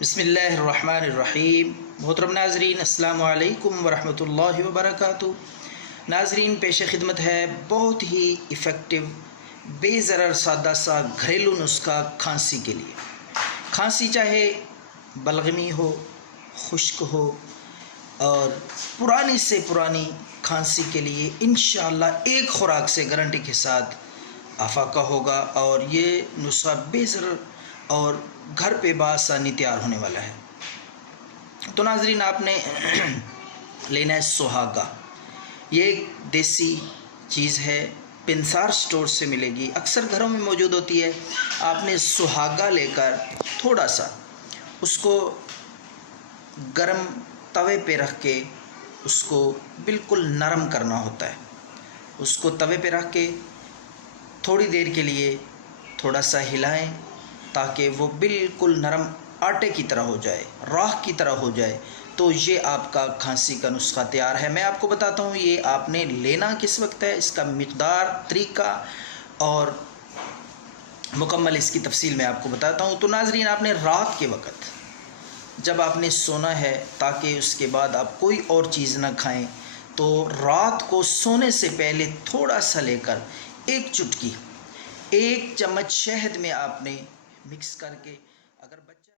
بسم اللہ الرحمن الرحیم۔ محترم ناظرین، السلام علیکم ورحمۃ اللہ وبرکاتہ۔ ناظرین، پیش خدمت ہے بہت ہی ایفیکٹو بے ضرر سادہ سا گھریلو نسخہ کھانسی کے لیے۔ کھانسی چاہے بلغمی ہو، خشک ہو، اور پرانی سے پرانی کھانسی کے لیے انشاءاللہ ایک خوراک سے گارنٹی کے ساتھ افاقہ ہوگا، اور یہ نسخہ بے ضرر اور گھر پہ بآسانی تیار ہونے والا ہے۔ تو ناظرین، آپ نے لینا ہے سہاگا۔ یہ ایک دیسی چیز ہے، پنسار سٹور سے ملے گی، اکثر گھروں میں موجود ہوتی ہے۔ آپ نے سہاگا لے کر تھوڑا سا اس کو گرم توے پہ رکھ کے اس کو بالکل نرم کرنا ہوتا ہے۔ اس کو توے پہ رکھ کے تھوڑی دیر کے لیے تھوڑا سا ہلائیں تاکہ وہ بالکل نرم آٹے کی طرح ہو جائے، راہ کی طرح ہو جائے۔ تو یہ آپ کا کھانسی کا نسخہ تیار ہے۔ میں آپ کو بتاتا ہوں یہ آپ نے لینا کس وقت ہے، اس کا مقدار، طریقہ اور مکمل اس کی تفصیل میں آپ کو بتاتا ہوں۔ تو ناظرین، آپ نے رات کے وقت جب آپ نے سونا ہے، تاکہ اس کے بعد آپ کوئی اور چیز نہ کھائیں، تو رات کو سونے سے پہلے تھوڑا سا لے کر ایک چٹکی، ایک چمچ شہد میں آپ نے مکس کر کے